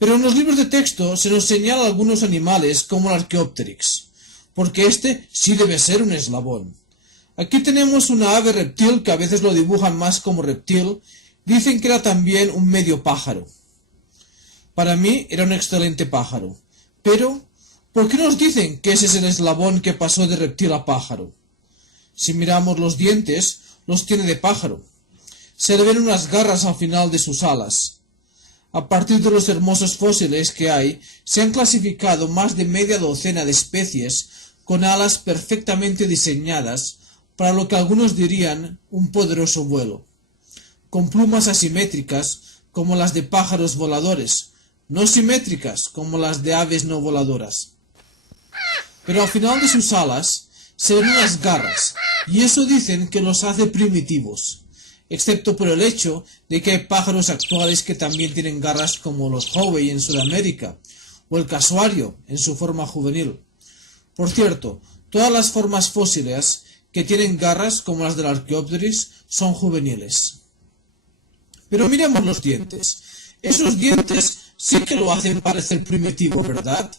Pero en los libros de texto se nos señala algunos animales como el Archaeopteryx, porque este sí debe ser un eslabón. Aquí tenemos una ave reptil que a veces lo dibujan más como reptil, dicen que era también un medio pájaro. Para mí era un excelente pájaro, pero ¿por qué nos dicen que ese es el eslabón que pasó de reptil a pájaro? Si miramos los dientes, los tiene de pájaro. Se le ven unas garras al final de sus alas. A partir de los hermosos fósiles que hay, se han clasificado más de media docena de especies con alas perfectamente diseñadas para lo que algunos dirían un poderoso vuelo, con plumas asimétricas como las de pájaros voladores, no simétricas como las de aves no voladoras. Pero al final de sus alas se ven unas garras, y eso dicen que los hace primitivos, excepto por el hecho de que hay pájaros actuales que también tienen garras como los Howey en Sudamérica, o el casuario en su forma juvenil. Por cierto, todas las formas fósiles que tienen garras como las del Archaeopteryx son juveniles. Pero miremos los dientes. Esos dientes sí que lo hacen parecer primitivo, ¿verdad?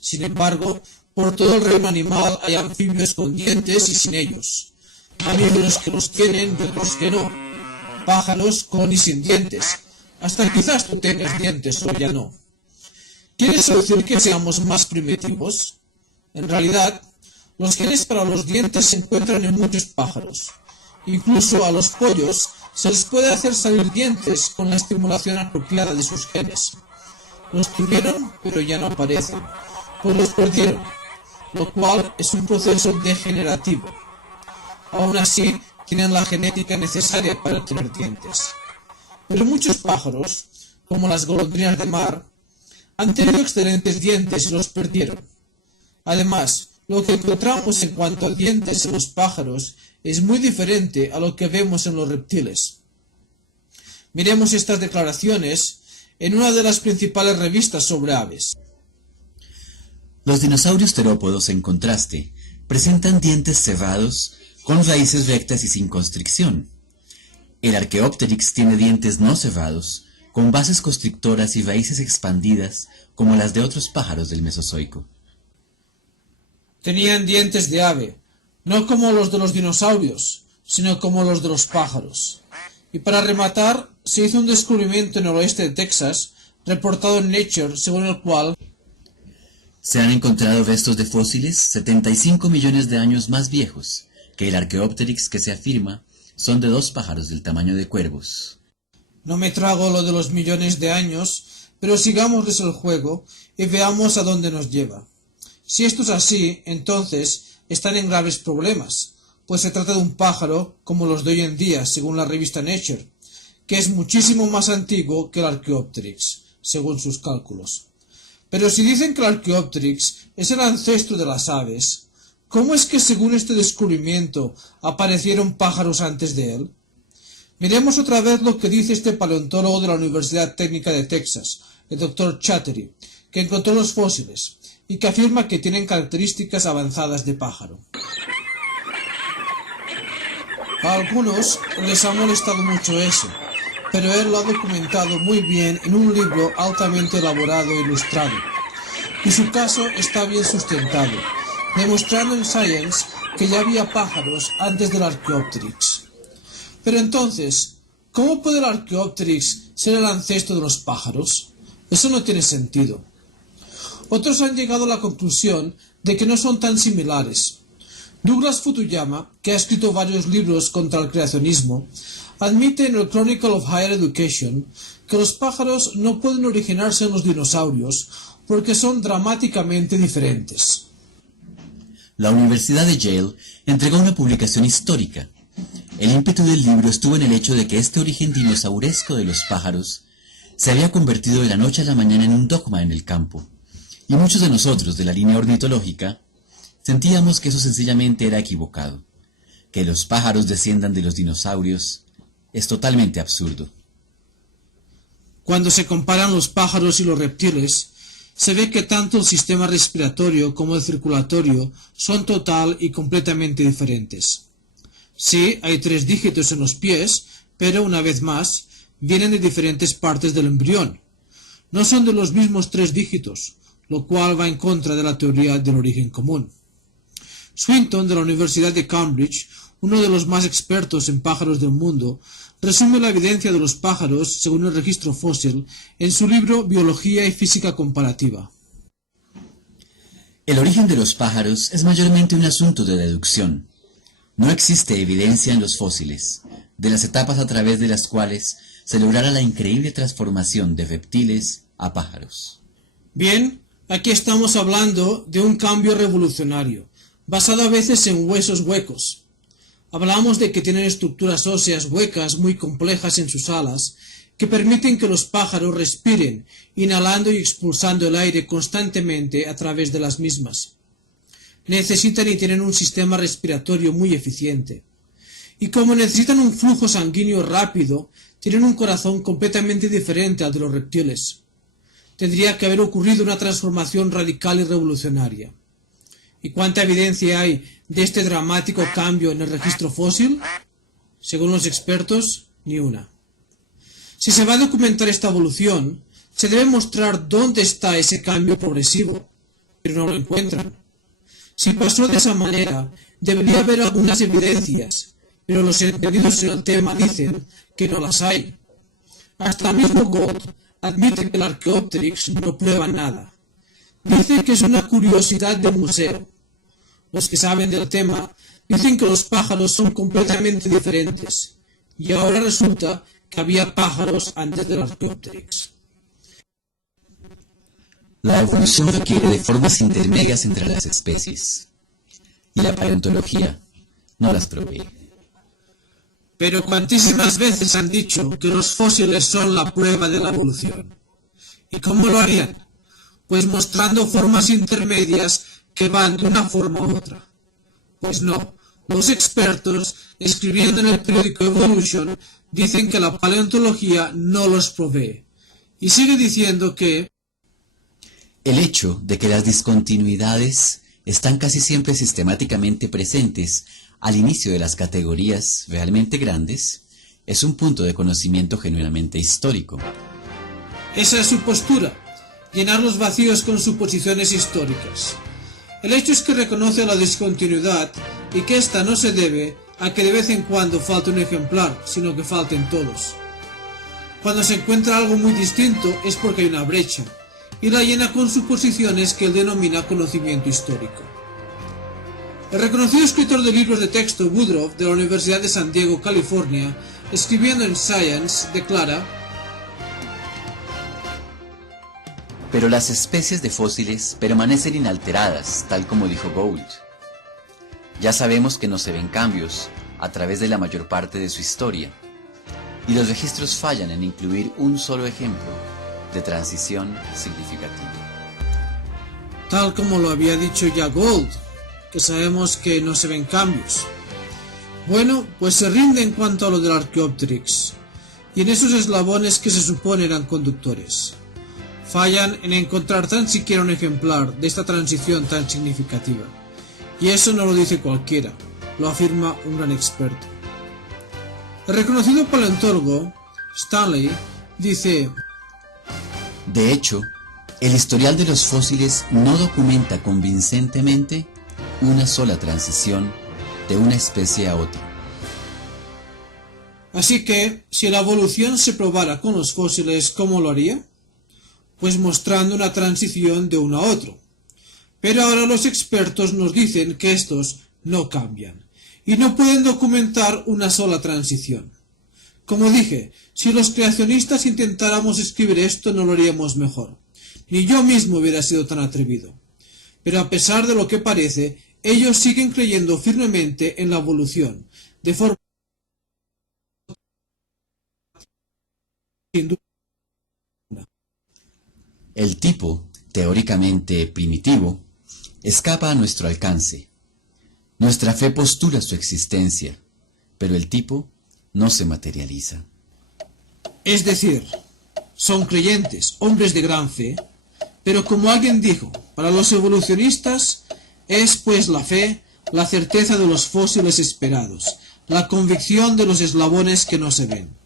Sin embargo, por todo el reino animal hay anfibios con dientes y sin ellos, mamíferos que los tienen y otros que no, pájaros con y sin dientes, hasta quizás tú tengas dientes o ya no. ¿Quieres decir que seamos más primitivos? En realidad, los genes para los dientes se encuentran en muchos pájaros. Incluso a los pollos se les puede hacer salir dientes con la estimulación apropiada de sus genes. Los tuvieron, pero ya no aparecen, pues los perdieron, lo cual es un proceso degenerativo. Aún así, tienen la genética necesaria para tener dientes. Pero muchos pájaros, como las golondrinas de mar, han tenido excelentes dientes y los perdieron. Además, lo que encontramos en cuanto a dientes en los pájaros es muy diferente a lo que vemos en los reptiles. Miremos estas declaraciones en una de las principales revistas sobre aves. Los dinosaurios terópodos, en contraste, presentan dientes cerrados, con raíces rectas y sin constricción. El Archaeopteryx tiene dientes no cerrados, con bases constrictoras y raíces expandidas, como las de otros pájaros del Mesozoico. Tenían dientes de ave, no como los de los dinosaurios, sino como los de los pájaros. Y para rematar, se hizo un descubrimiento en el oeste de Texas, reportado en Nature, según el cual se han encontrado restos de fósiles 75 millones de años más viejos que el Archaeopteryx, que se afirma son de 2 pájaros del tamaño de cuervos. No me trago lo de los millones de años, pero sigámosles el juego y veamos a dónde nos lleva. Si esto es así, entonces están en graves problemas, pues se trata de un pájaro como los de hoy en día, según la revista Nature, que es muchísimo más antiguo que el Archaeopteryx, según sus cálculos. Pero si dicen que el Archaeopteryx es el ancestro de las aves, ¿cómo es que según este descubrimiento aparecieron pájaros antes de él? Miremos otra vez lo que dice este paleontólogo de la Universidad Técnica de Texas, el Dr. Chattery, que encontró los fósiles y que afirma que tienen características avanzadas de pájaro. A algunos les ha molestado mucho eso, pero él lo ha documentado muy bien en un libro altamente elaborado e ilustrado, y su caso está bien sustentado, demostrando en Science que ya había pájaros antes del Archaeopteryx. Pero entonces, ¿cómo puede el Archaeopteryx ser el ancestro de los pájaros? Eso no tiene sentido. Otros han llegado a la conclusión de que no son tan similares. Douglas Futuyama, que ha escrito varios libros contra el creacionismo, admite en el Chronicle of Higher Education que los pájaros no pueden originarse en los dinosaurios porque son dramáticamente diferentes. La Universidad de Yale entregó una publicación histórica. El ímpetu del libro estuvo en el hecho de que este origen dinosauresco de los pájaros se había convertido de la noche a la mañana en un dogma en el campo, y muchos de nosotros de la línea ornitológica sentíamos que eso sencillamente era equivocado. Que los pájaros desciendan de los dinosaurios es totalmente absurdo. Cuando se comparan los pájaros y los reptiles, se ve que tanto el sistema respiratorio como el circulatorio son total y completamente diferentes. Sí, hay 3 dígitos en los pies, pero una vez más, vienen de diferentes partes del embrión. no son de los mismos 3 dígitos, lo cual va en contra de la teoría del origen común. Swinton, de la Universidad de Cambridge, uno de los más expertos en pájaros del mundo, resume la evidencia de los pájaros según el registro fósil en su libro Biología y Física Comparativa. El origen de los pájaros es mayormente un asunto de deducción. No existe evidencia en los fósiles de las etapas a través de las cuales se lograra la increíble transformación de reptiles a pájaros. Bien, aquí estamos hablando de un cambio revolucionario, basado a veces en huesos huecos. Hablamos de que tienen estructuras óseas huecas muy complejas en sus alas, que permiten que los pájaros respiren, inhalando y expulsando el aire constantemente a través de las mismas. Necesitan y tienen un sistema respiratorio muy eficiente. Y como necesitan un flujo sanguíneo rápido, tienen un corazón completamente diferente al de los reptiles. Tendría que haber ocurrido una transformación radical y revolucionaria. ¿Y cuánta evidencia hay de este dramático cambio en el registro fósil? Según los expertos, ni una. Si se va a documentar esta evolución, se debe mostrar dónde está ese cambio progresivo, pero no lo encuentran. Si pasó de esa manera, debería haber algunas evidencias, pero los entendidos en el tema dicen que no las hay. Hasta el mismo Gould admite que el Archaeopteryx no prueba nada. Dice que es una curiosidad de museo. Los que saben del tema dicen que los pájaros son completamente diferentes, y ahora resulta que había pájaros antes del Archaeopteryx. La evolución requiere de formas intermedias entre las especies, y la paleontología no las provee. Pero cuantísimas veces han dicho que los fósiles son la prueba de la evolución. ¿Y cómo lo harían? Pues mostrando formas intermedias que van de una forma u otra. Pues no, los expertos, escribiendo en el periódico Evolution, dicen que la paleontología no los provee. Y sigue diciendo que el hecho de que las discontinuidades están casi siempre sistemáticamente presentes al inicio de las categorías realmente grandes es un punto de conocimiento genuinamente histórico. esa es su postura, llenar los vacíos con suposiciones históricas. El hecho es que reconoce la discontinuidad y que ésta no se debe a que de vez en cuando falte un ejemplar, sino que falten todos. Cuando se encuentra algo muy distinto es porque hay una brecha, y la llena con suposiciones que él denomina conocimiento histórico. El reconocido escritor de libros de texto Woodruff de la Universidad de San Diego, California, escribiendo en Science, declara: pero las especies de fósiles permanecen inalteradas, tal como dijo Gould. Ya sabemos que no se ven cambios a través de la mayor parte de su historia, y los registros fallan en incluir un solo ejemplo de transición significativa. Tal como lo había dicho ya Gould, que sabemos que no se ven cambios. Bueno, pues se rinde en cuanto a lo del Archaeopteryx, y en esos eslabones que se supone eran conductores. Fallan en encontrar tan siquiera un ejemplar de esta transición tan significativa. Y eso no lo dice cualquiera, lo afirma un gran experto. El reconocido paleontólogo Stanley dice: de hecho, el historial de los fósiles no documenta convincentemente una sola transición de una especie a otra. Así que, si la evolución se probara con los fósiles, ¿cómo lo haría? Pues mostrando una transición de uno a otro. Pero ahora los expertos nos dicen que estos no cambian, y no pueden documentar una sola transición. Como dije, si los creacionistas intentáramos escribir esto no lo haríamos mejor. Ni yo mismo hubiera sido tan atrevido. Pero a pesar de lo que parece, ellos siguen creyendo firmemente en la evolución, de forma sin duda. El tipo, teóricamente primitivo, escapa a nuestro alcance. Nuestra fe postula su existencia, pero el tipo no se materializa. Es decir, son creyentes, hombres de gran fe, pero como alguien dijo, para los evolucionistas es pues la fe, la certeza de los fósiles esperados, la convicción de los eslabones que no se ven.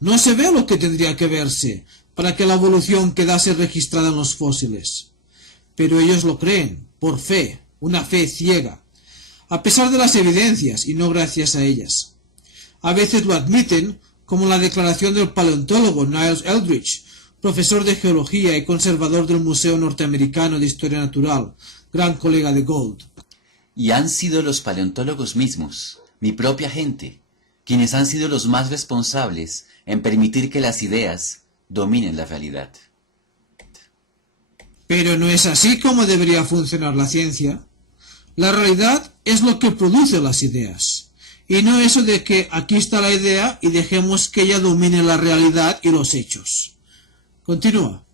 No se ve lo que tendría que verse, para que la evolución quedase registrada en los fósiles. Pero ellos lo creen, por fe, una fe ciega, a pesar de las evidencias y no gracias a ellas. A veces lo admiten, como la declaración del paleontólogo Niles Eldredge, profesor de geología y conservador del Museo Norteamericano de Historia Natural, gran colega de Gould. Y han sido los paleontólogos mismos, mi propia gente, quienes han sido los más responsables en permitir que las ideas dominen la realidad. Pero no es así como debería funcionar la ciencia. La realidad es lo que produce las ideas, y no eso de que aquí está la idea y dejemos que ella domine la realidad y los hechos. Continúa.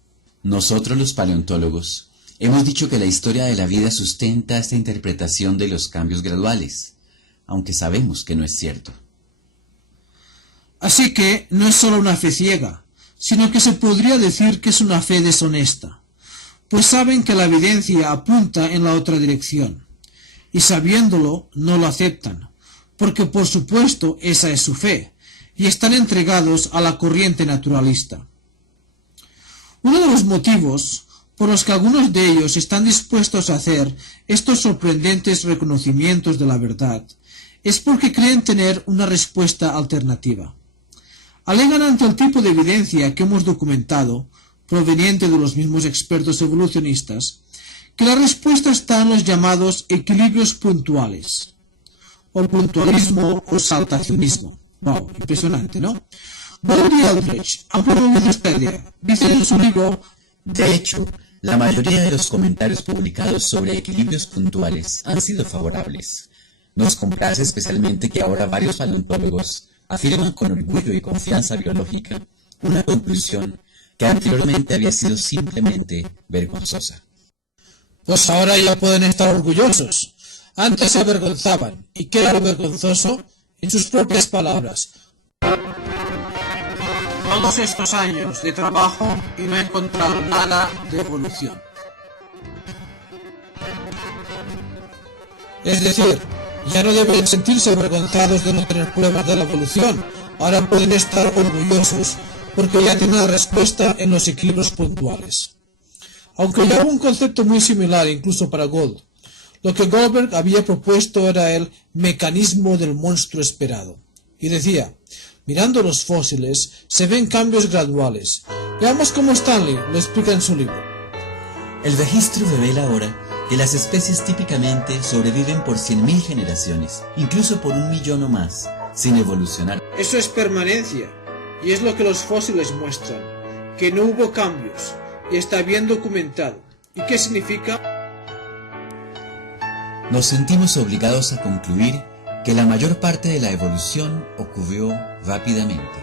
Nosotros los paleontólogos hemos dicho que la historia de la vida sustenta esta interpretación de los cambios graduales, aunque sabemos que no es cierto. Así que no es solo una fe ciega, sino que se podría decir que es una fe deshonesta, pues saben que la evidencia apunta en la otra dirección, y sabiéndolo no lo aceptan, porque por supuesto esa es su fe, y están entregados a la corriente naturalista. Uno de los motivos por los que algunos de ellos están dispuestos a hacer estos sorprendentes reconocimientos de la verdad es porque creen tener una respuesta alternativa. Alegan ante el tipo de evidencia que hemos documentado, proveniente de los mismos expertos evolucionistas, que la respuesta está en los llamados equilibrios puntuales, o puntualismo o saltacionismo. Wow, impresionante, ¿no? Gould y Eldredge han promovido esta idea. Dicen en su libro, De hecho, la mayoría de los comentarios publicados sobre equilibrios puntuales han sido favorables. Nos complace especialmente que ahora varios paleontólogos afirman con orgullo y confianza biológica una conclusión que anteriormente había sido simplemente vergonzosa. pues ahora ya pueden estar orgullosos. Antes se avergonzaban. ¿Y qué era lo vergonzoso? En sus propias palabras. Todos estos años de trabajo y no he encontrado nada de evolución. Es decir, ya no deben sentirse avergonzados de no tener pruebas de la evolución. Ahora pueden estar orgullosos porque ya tienen una respuesta en los equilibrios puntuales. Aunque ya hubo un concepto muy similar incluso para Gould. Lo que Goldberg había propuesto era el mecanismo del monstruo esperado. Y decía, mirando los fósiles, se ven cambios graduales. Veamos cómo Stanley lo explica en su libro. El registro revela ahora que las especies típicamente sobreviven por 100.000 generaciones, incluso por 1.000.000 o más, sin evolucionar. Eso es permanencia, y es lo que los fósiles muestran, que no hubo cambios, y está bien documentado. ¿Y qué significa? Nos sentimos obligados a concluir que la mayor parte de la evolución ocurrió rápidamente.